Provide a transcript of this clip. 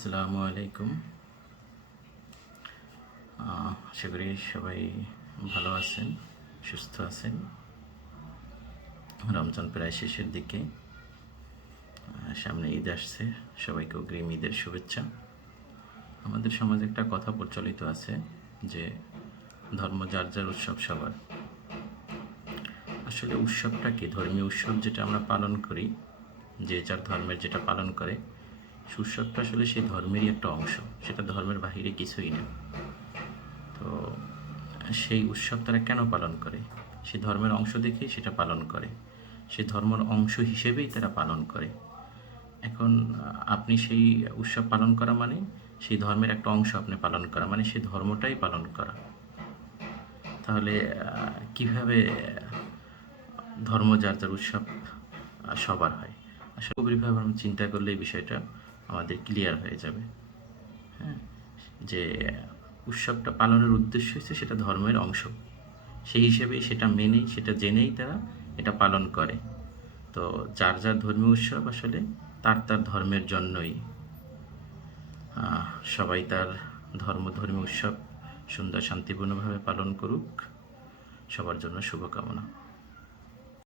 আসসালামু আলাইকুম। আশা করি সবাই ভালো আছেন, সুস্থ আছেন। রমজান প্রায় শেষের দিকে। সামনে ঈদ আসছে, সবাইকে অগ্রিম ঈদের শুভেচ্ছা। আমাদের সমাজে একটা কথা প্রচলিত আছে যে, ধর্ম যার যার উৎসব সবার। আসলে উৎসবটা কি? ধর্মীয় উৎসব যেটা আমরা পালন করি, যে যার ধর্মের যেটা পালন করে সে উৎসবটা আসলে সেই ধর্মেরই একটা অংশ। সেটা ধর্মের বাহিরে কিছুই না তো সেই উৎসব তারা কেন পালন করে? সেই ধর্মের অংশ দেখেই সেটা পালন করে। সে ধর্মের অংশ হিসেবেই তারা পালন করে। এখন আপনি সেই উৎসব পালন করা মানে? সেই ধর্মের একটা অংশ আপনি পালন করা মানে সেই ধর্মটাই পালন করা। তাহলে কীভাবে ধর্ম যার যার উৎসব সবার হয়? আসলে গভীরভাবে আমরা চিন্তা করলে এই বিষয়টা আমাদের ক্লিয়ার হয়ে যাবে। হ্যাঁ? যে উৎসবটা পালনের উদ্দেশ্য হচ্ছে সেটা ধর্মের অংশ। সেই হিসেবে সেটা মেনেই, সেটা জেনেই তারা এটা পালন করে। তো যার যার ধর্মীয় উৎসব আসলে তার তার ধর্মের জন্যই। সবাই তার ধর্ম, ধর্মীয় উৎসব সুন্দর, শান্তিপূর্ণভাবে পালন করুক। সবার জন্য শুভকামনা।